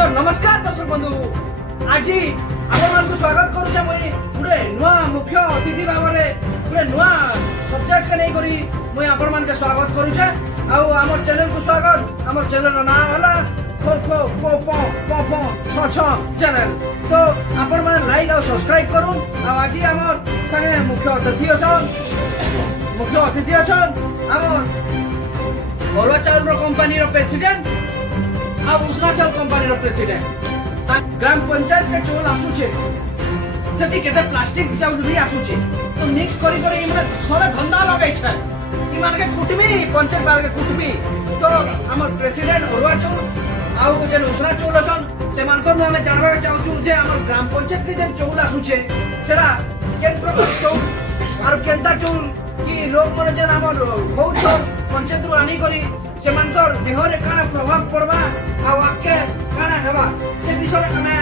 तो नमस्कार दर्शक बंधु आज आपको स्वागत करूँ मुझे गोटे नुआ मुख्य अतिथि भाव में गोटे नुआ सब्जेक्ट के नहीं करी मुझे आपण मान स्वागत करुचे आम चैनल को स्वागत आम चैनल नाम है खो खो पो पो पो पो छ छ चैनल तो आपण मैंने लाइक और सब्सक्राइब करूँ आज आम संगे मुख्य अतिथि अच्छा आम अरुआ चाउल कंपानी प्रेसिडेंट आ उसना चाउल कंपानी प्रेसिडेंट ग्राम पंचायत के चौल आसुचे सेति केते प्लास्टिक चाउल भी आसुचे तो मिक्स करी करी इमने सोले धंधा लगाई छै ई मान के कुटमी पंचायत बार के कुटमी तो हमर प्रेसिडेंट अरुआ चाउल आ जे उसना चाउल अछन से मानकर नु हमें जानबा चाहू जे हमर ग्राम पंचायत के जे चाउल आसुचे सेरा केन प्रकार चाउल आर केनता चाउल कि लोग मन जे हमर खौ चाउल पंचायत रु आनी करी से मानकर देहरे काना प्रभाव पड़बा आ वाक्य काना हेबा से विषय हमें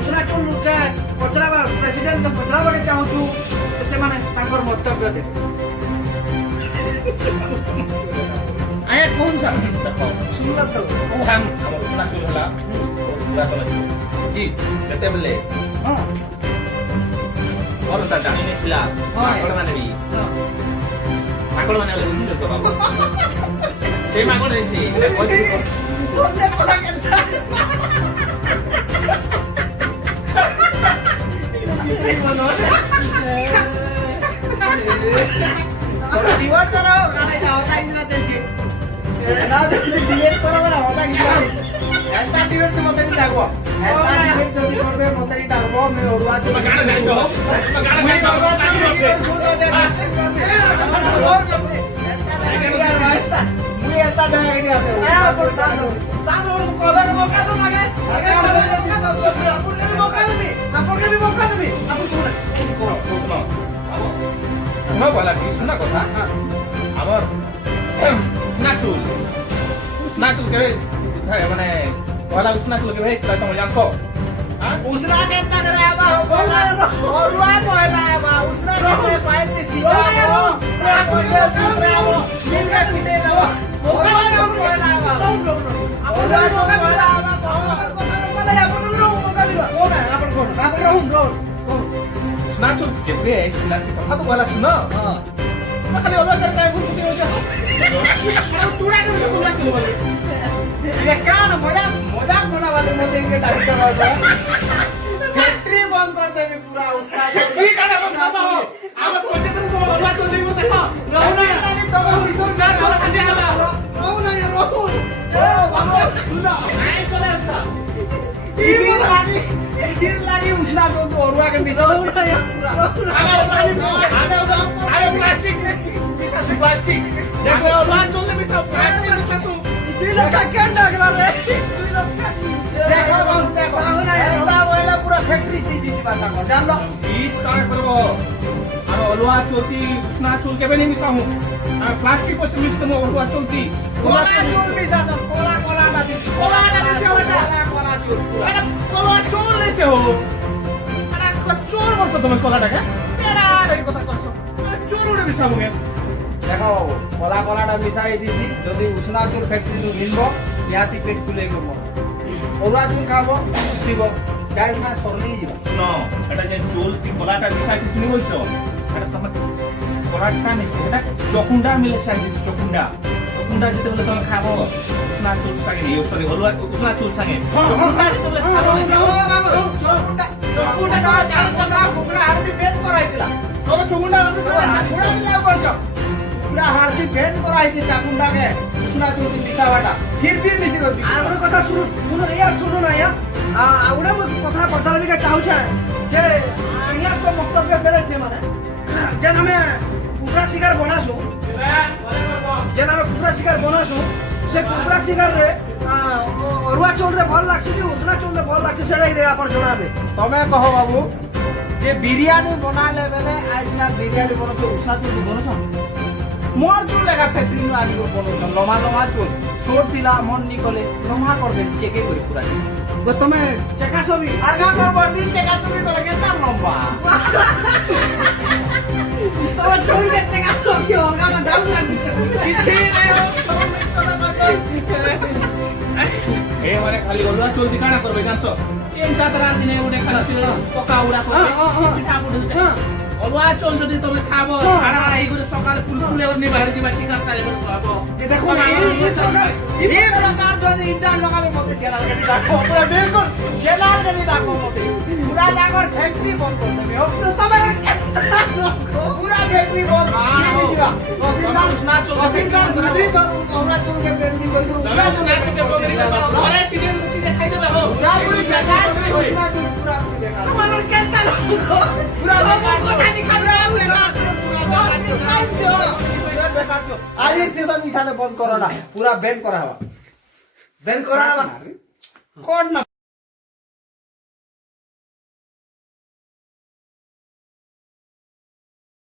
उसना चाउल के पचराबा प्रेसिडेंट के पचराबा के चाहू से माने ताकर मंतव्य दे आया कौन सा सुनला तो ओ हम उसना चाउल हला पूरा तो जी जते बले हां और ता जानी ने खिला माकड़ माने भी माकड़ माने ले उन तो बाबा से माकड़ है से सोचे पता के डिवाइड करो गाना होता ही ना देखिए ना डिवाइड करो ना होता ही नहीं ऐसा डिवाइड तो मत नहीं डागो ऐसा डिवाइड जल्दी करबे मत नहीं डागो मैं अरुआ जो गाना नहीं जो गाना नहीं मुझे ऐसा जगह नहीं आते पर साधु कवर मौका दो मागे अगर मौका दो आपन के भी मौका दो आपन सुनो वाला की सुना कथा हमर उसना चूल के माने वाला उसना चूल के भेस तुम जानसो उसना केतना करे आबा हो बोला अरुआ बोला आबा उसना के पाइट से सीधा हो आपन के करे आबो मिल के पीटे लाओ बोला बोला आबा आपन के बोला आबा बोला आपन के मौका मिलो कौन है आपन रहूं उसना चूल के भेस क्लास कथा तो वाला सुनो हां खाली अलवा सर काय भूल के हो जा चूड़ा के उसना चूल वाले ये कान मजाक बना वाले मत इनके डाइट करवा फैक्ट्री बंद कर देबे पूरा उसका ठीक है ना बंद करबा हो अब पहुंचे तो अलवा चूल देबो देखो रहो ना नहीं तो रिसोर्स ना तो खाली आला रहो ना यार रहो ए बाबा सुना नहीं चले आता तीन लागी उछला तो अरुआ के मिलो ना यार पूरा अरे प्लास्टिक पिसा से प्लास्टिक देखो अलवा चूल ने पिसा प्लास्टिक पिसा सु तीन का क्या डागला रे देखो ना यार वाला पूरा फैक्ट्री सीधी बात कर जान लो बीच काट करबो আর অলুয়া চলতি উষ্ণা চুল কেবে নি মিসামু আর প্লাস্টিক পছে মিশতমু অলুয়া চলতি कोला चूल मिसा तो कोला ना दी কোলা না দিছে ওটা कोला चूल এটা কোলা চোর লেছে হো আরে চোর বলছ তুমি কোলাটাকে এডা এই কথা কইছ চোর ওরে মিসামু গে देखो कोला मिसाई दीदी যদি উষ্ণা চুল ফ্যাক্টরি নু মিলবো ইয়াতি পেট খুলে গব ওরা চুল খাবো দিব গাই না সরলি দিব শুনো এটা যে চলতি কোলাটা মিসাই কিছু নি বলছো এটা তোমার কোলাটা নিছে এটা চকুন্ডা মিলে সাইজ চকুন্ডা যেতে বলে তুমি খাবো উষ্ণা চুল সাগে ইও সরি অলুয়া উষ্ণা চুল সাগে চকুন্ডা যেতে বলে খাবো চকুন্ডা কুকুড়া হাড়ি বেদ করাইছিলা তোর চকুন্ডা আছে তো কুকুড়া দিলা করছ কুকুড়া হাড়ি বেদ করাইছি চাকুন্ডা কে উষ্ণা চুল দিতাবাটা फिर मिसी करबी আর ওর কথা শুনো না ইয়া আউড়া কথা পছারবি কা চাহু છે যে ইয়া তো বক্তব্য দেলে છે মানে যে নামে কুকুড়া শিকার বনাসু যে নামে কুকুড়া শিকার বনাসু সে কুকুড়া শিকার রে অরুয়া চৌল রে ভাল লাগছে কি উষ্ণা চৌল রে ভাল লাগছে সেটাই রে আপন জনাবে তুমি কহ বাবু যে বিরিয়ানি বনালে বেলে আজকাল বিরিয়ানি বনছো উষ্ণা চৌল বনছো मोर चूल लगा फैक्ट्री में आनी को बोलो लमा चूल छोड़ दिला मन निकले लमा कर दे चेके करे पूरा वो तमे चेका सभी आरगा को बर्दी चेका तुमी को लगे ता लंबा तो चूल के चेका सभी होगा ना डाउट लग पीछे नहीं हो ए माने खाली बोलवा চলতি কানা করবে জানছো তিন চার রাত দিনে ওটা খাচ্ছিল পকা উড়া করবে পিঠা পুড়ে অলুয়া চল যদি তুমি খাবো সারা এই করে সকালে ফুলফুলে ওর নিয়ে বাইরে দিবা শিকার চাই করে খাবো দেখো এই প্রকার যদি ইন্টার লাগাবে মতে জেলার গাড়ি রাখো পুরো বিলকুল জেলার গাড়ি রাখো মতে পুরা জাগর ফ্যাক্টরি বন্ধ করে দেবে তোমার পুরা ফ্যাক্টরি বন্ধ করে দিবা তহসিলদার যদি আমরা তোমাকে পেন্ডিং করে দেব পুরা তোমাকে বগরি করবা ঘরে সিজন সিজে খাই দেবে হো পুরা পুরি বেকার পুরা বেকার তোমার কেনতা পুরা বাবু কথা নি খাই বেকার আজ এই সিজন ইখানে বন্ধ করো না পুরা ব্যান করা হবে বেন করা কর না